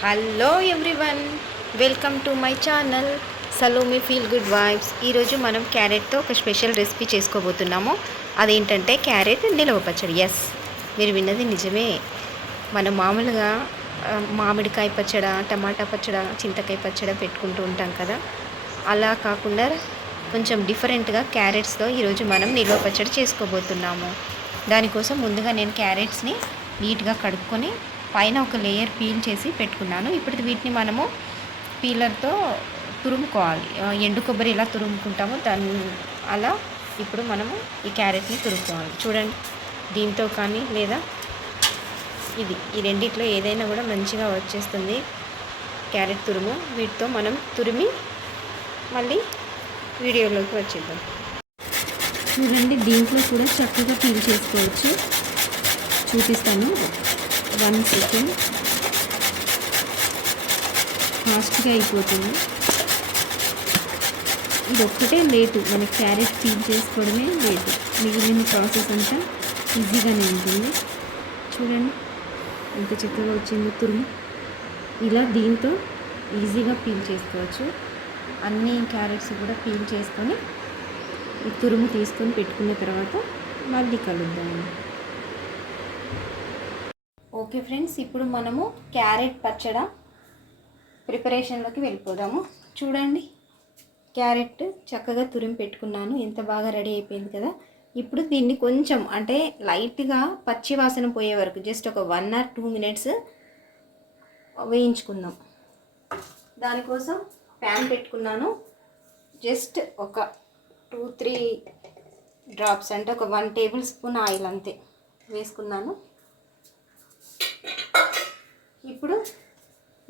Hello everyone, welcome to my channel Salomi feel good vibes. ఈరోజు మనం క్యారెట్తో ఒక స్పెషల్ రెసిపీ చేసుకోబోతున్నాము. అదేంటంటే క్యారెట్ నిలవ పచ్చడి. ఎస్, మీరు విన్నది నిజమే. మనం మామూలుగా మామిడికాయ పచ్చడి, టమాటా పచ్చడి, చింతకాయ పచ్చడి పెట్టుకుంటూ ఉంటాం కదా. అలా కాకుండా కొంచెం డిఫరెంట్గా క్యారెట్స్తో ఈరోజు మనం నిలవ పచ్చడి చేసుకోబోతున్నాము. దానికోసం ముందుగా నేను క్యారెట్స్ని నీట్గా కడుక్కొని పైన ఒక లేయర్ పీల్ చేసి పెట్టుకున్నాను. ఇప్పుడు వీటిని మనము పీలర్తో తురుముకోవాలి. ఎండు కొబ్బరి ఎలా తురుముకుంటామో దాన్ని అలా ఇప్పుడు మనము ఈ క్యారెట్ని తురుముకోవాలి. చూడండి, దీంతో కానీ లేదా ఈ రెండిట్లో ఏదైనా కూడా మంచిగా వచ్చేస్తుంది క్యారెట్ తురుము. వీటితో మనం తురిమి మళ్ళీ వీడియోలోకి వచ్చేద్దాం. చూడండి, దీంట్లో కూడా చక్కగా పీల్ చేసుకోవచ్చు. చూపిస్తాను. 1 సెకండ్. ఫాస్ట్గా అయిపోతుంది. ఇది ఒక్కటే లేటు, మనకి క్యారెట్ పీల్ చేసుకోవడమే లేటు. మిగిలిన ప్రాసెస్ అంతా ఈజీగానే ఉంటుంది. చూడండి ఎంత చక్కగా వచ్చిందో తురుము. ఇలా దీంతో ఈజీగా పీల్ చేసుకోవచ్చు. అన్ని క్యారెట్స్ కూడా పీల్ చేసుకొని ఈ తురుము తీసుకొని పెట్టుకున్న తర్వాత మళ్ళీ కలుద్దాము. ఓకే ఫ్రెండ్స్, ఇప్పుడు మనము క్యారెట్ పచ్చడి ప్రిపరేషన్లోకి వెళ్ళిపోదాము. చూడండి, క్యారెట్ చక్కగా తురిమి పెట్టుకున్నాను. ఎంత బాగా రెడీ అయిపోయింది కదా. ఇప్పుడు దీన్ని కొంచెం అంటే లైట్గా పచ్చి వాసన పోయే వరకు జస్ట్ ఒక 1 or 2 minutes వేయించుకుందాం. దానికోసం ప్యాన్ పెట్టుకున్నాను. జస్ట్ ఒక 2-3 డ్రాప్స్ అంటే ఒక 1 tablespoon ఆయిల్ అంతే వేసుకున్నాను. ఇప్పుడు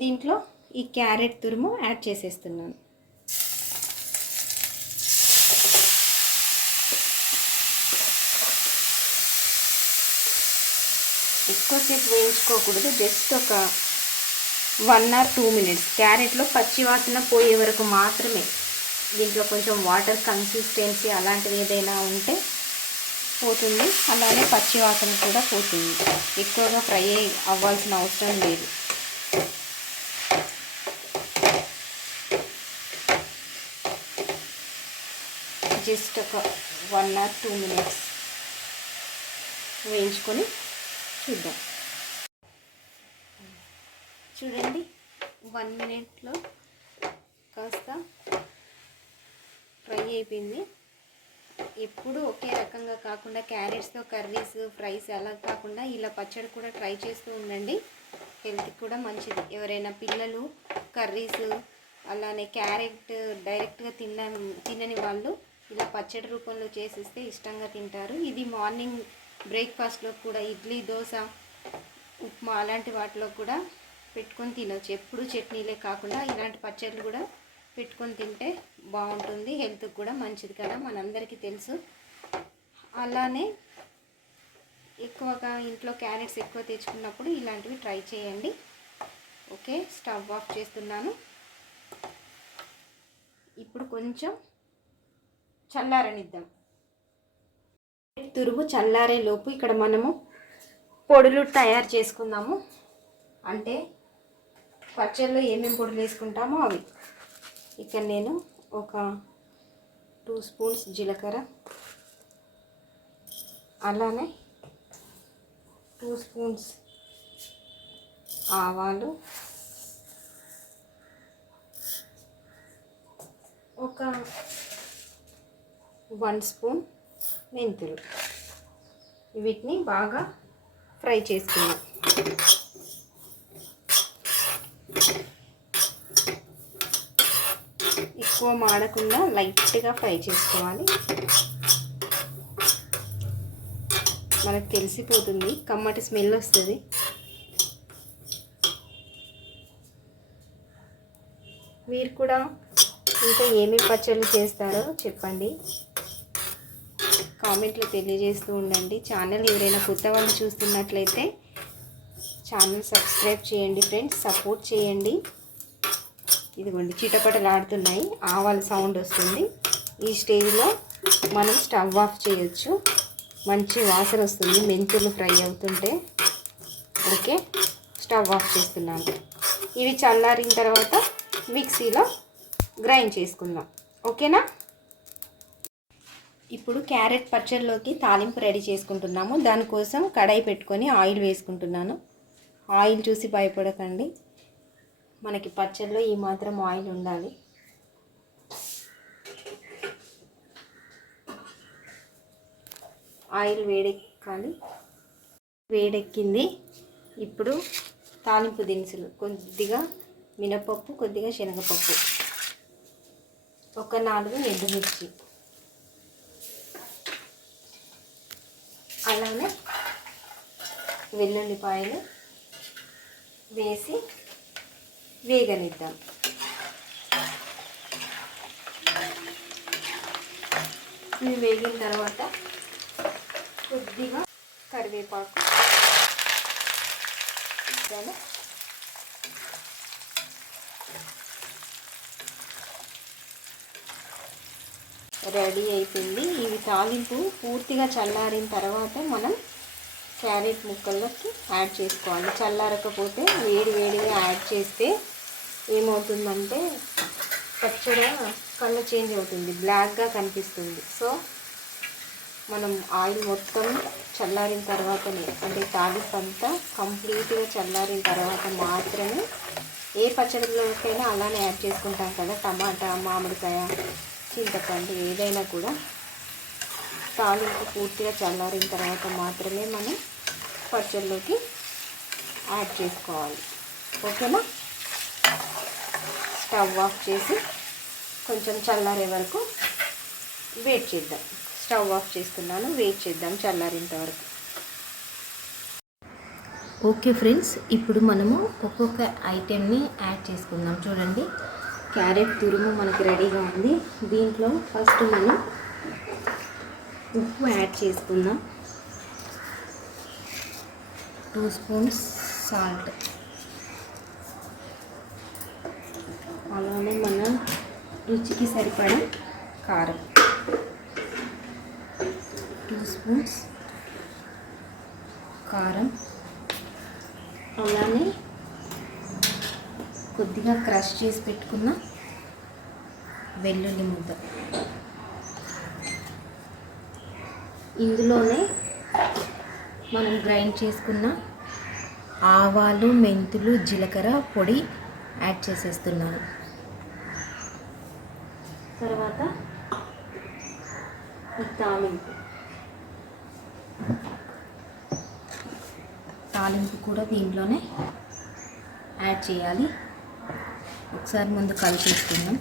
దీంట్లో ఈ క్యారెట్ తురుము యాడ్ చేసేస్తున్నాను. ఎక్కువసేపు వేయించుకోకూడదు, జస్ట్ ఒక 1 or 2 minutes. క్యారెట్లో పచ్చి వాసన పోయే వరకు మాత్రమే. దీంట్లో కొంచెం వాటర్ కన్సిస్టెన్సీ అలాంటిది ఏదైనా ఉంటే పోతుంది, అలానే పచ్చి వాసన కూడా పోతుంది. ఎక్కువగా ఫ్రై అవ్వాల్సిన అవసరం లేదు. జస్ట్ ఒక 1 or 2 minutes వేయించుకొని చూద్దాం. చూడండి, 1 minuteలో కాస్త ఫ్రై అయిపోయింది. ఎప్పుడు ఒకే రకంగా కాకుండా క్యారెట్స్తో కర్రీస్, ఫ్రైస్ అలా కాకుండా ఇలా పచ్చడి కూడా ట్రై చేస్తూ ఉండండి. హెల్త్కి కూడా మంచిది. ఎవరైనా పిల్లలు కర్రీస్ అలానే క్యారెట్ డైరెక్ట్గా తినని వాళ్ళు ఇలా పచ్చడి రూపంలో చేసిస్తే ఇష్టంగా తింటారు. ఇది మార్నింగ్ బ్రేక్ఫాస్ట్లో కూడా ఇడ్లీ, దోశ, ఉప్మా అలాంటి వాటిలో కూడా పెట్టుకొని తినవచ్చు. ఎప్పుడు చట్నీలే కాకుండా ఇలాంటి పచ్చళ్ళు కూడా పెట్టుకొని తింటే బాగుంటుంది. హెల్త్కి కూడా మంచిది కదా, మనందరికీ తెలుసు. అలానే ఎక్కువగా ఇంట్లో క్యారెట్స్ ఎక్కువ తెచ్చుకున్నప్పుడు ఇలాంటివి ట్రై చేయండి. ఓకే, స్టవ్ ఆఫ్ చేస్తున్నాను. ఇప్పుడు కొంచెం చల్లారనిద్దాం. తురుము చల్లారే లోపు ఇక్కడ మనము పొడులు తయారు చేసుకుందాము. అంటే పచ్చళ్ళలో ఏమేమి పొడులు వేసుకుంటామో అవి. ఇక్కడ నేను ఒక 2 spoons జీలకర్ర, అలానే 2 spoons ఆవాలు, ఒక 1 spoon మెంతులు, వీటిని బాగా ఫ్రై చేసుకున్నాం. ఎక్కువ మాడకుండా లైట్గా ఫ్రై చేసుకోవాలి. మనకు తెలిసిపోతుంది, కమ్మటి స్మెల్ వస్తుంది. మీరు కూడా ఇంకా ఏమేమి పచ్చళ్ళు చేస్తారో చెప్పండి, కామెంట్లో తెలియజేస్తూ ఉండండి. ఛానల్ ఎవరైనా కొత్త వాళ్ళు చూస్తున్నట్లయితే ఛానల్ సబ్స్క్రైబ్ చేయండి ఫ్రెండ్స్, సపోర్ట్ చేయండి. ఇదిగోండి, చిటపటలాడుతున్నాయి, ఆవాల సౌండ్ వస్తుంది. ఈ స్టేజ్లో మనం స్టవ్ ఆఫ్ చేయొచ్చు. మంచి వాసన వస్తుంది మెంతులు ఫ్రై అవుతుంటే. ఓకే, స్టవ్ ఆఫ్ చేస్తున్నాను. ఇవి చల్లారిన తర్వాత మిక్సీలో గ్రైండ్ చేసుకుందాం. ఓకేనా? ఇప్పుడు క్యారెట్ పచ్చడిలోకి తాలింపు రెడీ చేసుకుంటున్నాము. దానికోసం కడాయి పెట్టుకొని ఆయిల్ వేసుకుంటున్నాను. ఆయిల్ చూసి భయపడకండి, మనకి పచ్చడిలో ఈ మాత్రం ఆయిల్ ఉండాలి. ఆయిల్ వేడెక్కింది. ఇప్పుడు తాలింపు దినుసులు, కొద్దిగా మినపప్పు, కొద్దిగా శనగపప్పు, ఒక 4 ఎండుమిర్చి, అలానే వెల్లుల్లిపాయలు వేసి వేగనిద్దాం. ఇవి వేగిన తర్వాత కొద్దిగా కరివేపాకు రెడీ అయిపోయింది. ఇవి తాలింపు పూర్తిగా చల్లారిన తర్వాత మనం క్యారెట్ ముక్కల్లోకి యాడ్ చేసుకోవాలి. చల్లారకపోతే వేడిగా యాడ్ చేస్తే ఏమవుతుందంటే పచ్చడి కలర్ చేంజ్ అవుతుంది, బ్లాక్గా కనిపిస్తుంది. సో మనం ఆయిల్ మొత్తం చల్లారిన తర్వాతనే, అంటే తాలింపు అంతా కంప్లీట్గా చల్లారిన తర్వాత మాత్రమే, ఏ పచ్చడిలోకైనా అలానే యాడ్ చేసుకుంటాం కదా, టమాటా, మామిడికాయ, చింతపండు, ఏదైనా కూడా తాలింపు పూర్తిగా చల్లారిన తర్వాత మాత్రమే మనం పచ్చడిలోకి యాడ్ చేసుకోవాలి. ఓకేనా? స్టవ్ ఆఫ్ చేసి కొంచెం చల్లారే వరకు వెయిట్ చేద్దాం. స్టవ్ ఆఫ్ చేస్తున్నాను, వెయిట్ చేద్దాం చల్లారేంత వరకు. ఓకే ఫ్రెండ్స్, ఇప్పుడు మనము ఒక్కొక్క ఐటెంని యాడ్ చేసుకుందాం. చూడండి, క్యారెట్ తురుము మనకి రెడీగా ఉంది. దీంట్లో ఫస్ట్ మనం ఉప్పు యాడ్ చేసుకుందాం. 2 స్పూన్స్ సాల్ట్, అలానే మన రుచికి సరిపడా కారం, 2 స్పూన్స్ కారం, అలానే కొద్దిగా క్రష్ చేసి పెట్టుకున్న వెల్లుల్లి ముద్ద. ఇందులోనే మనం గ్రైండ్ చేసుకున్న ఆవాలు, మెంతులు, జీలకర్ర పొడి యాడ్ చేసేస్తున్నాను. తర్వాత తాలింపు కూడా దీంట్లోనే యాడ్ చేయాలి. ఒకసారి ముందు కలిపేసుకుందాం.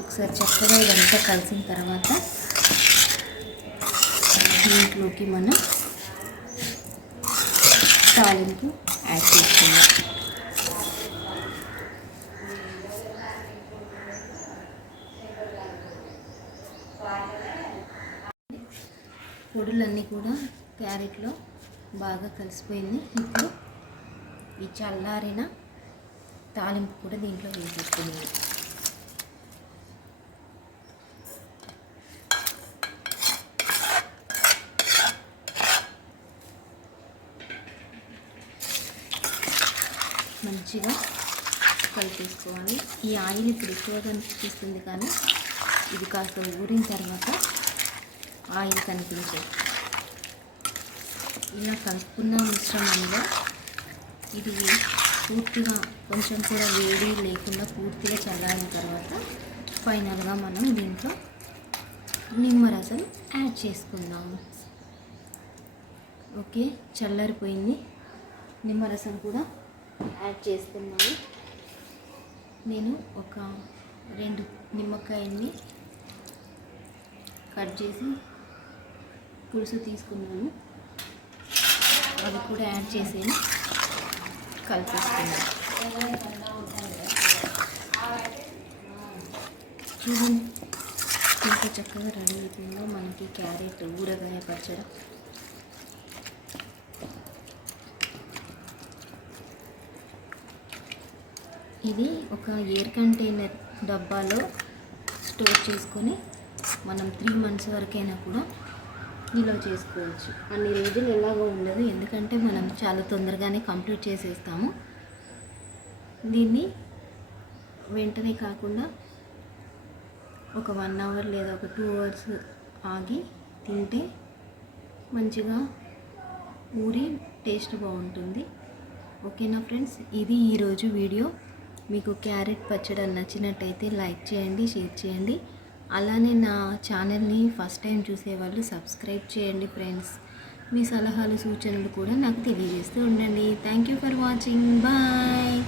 ఒకసారి చక్కగా ఇదంతా కలిసిన తర్వాత దీంట్లోకి మనం తాలింపు యాడ్ చేసుకుందాం. పొడులన్నీ కూడా క్యారెట్లో బాగా కలిసిపోయింది. ఇప్పుడు ఈ చల్లారిన తాలింపు కూడా దీంట్లో వేసేసుకుందాం. మంచిగా కలిపేసుకోవాలి. ఈ ఆయిల్ ఇప్పుడు ఎక్కువగా అనిపిస్తుంది, కానీ ఇది కాస్త ఊరిన తర్వాత ఆయిల్ కనిపించదు. ఇలా కలుపుకున్న మిశ్రమంలో ఇది పూర్తిగా కొంచెం కూడా వేడి లేకుండా పూర్తిగా చల్లారిన తర్వాత ఫైనల్గా మనం దీంట్లో నిమ్మరసం యాడ్ చేసుకుందాము. ఓకే, చల్లారిపోయింది. నిమ్మరసం కూడా యాడ్ చేస్తున్నాను. నేను ఒక 2 నిమ్మకాయల్ని కట్ చేసి పులుసు తీసుకున్నాను, అవి కూడా యాడ్ చేసి కలిపేసుకున్నాను. చూడండి ఎంత చక్కగా రెడీ అయిపోయిందో మనకి క్యారెట్ ఊరగాయ పచ్చడి. ఇది ఒక ఎయిర్ కంటైనర్ డబ్బాలో స్టోర్ చేసుకొని మనం 3 months వరకైనా కూడా నిల్వ చేసుకోవచ్చు. అన్ని రోజులు ఎలాగో ఉండదు, ఎందుకంటే మనం చాలా తొందరగానే కంప్లీట్ చేసేస్తాము. దీన్ని వెంటనే కాకుండా ఒక 1 అవర్ లేదా ఒక 2 అవర్స్ ఆగి తింటే మంచిగా ఊరి టేస్ట్ బాగుంటుంది. ఓకేనా ఫ్రెండ్స్, ఇది ఈరోజు వీడియో. మీకు క్యారెట్ పచ్చడి నచ్చినట్టయితే లైక్ చేయండి, షేర్ చేయండి. అలానే నా ఛానల్ని ఫస్ట్ టైం చూసేవాళ్ళు సబ్స్క్రైబ్ చేయండి ఫ్రెండ్స్. మీ సలహాలు సూచనలు కూడా నాకు తెలియజేస్తూ ఉండండి. Thank you for watching. Bye.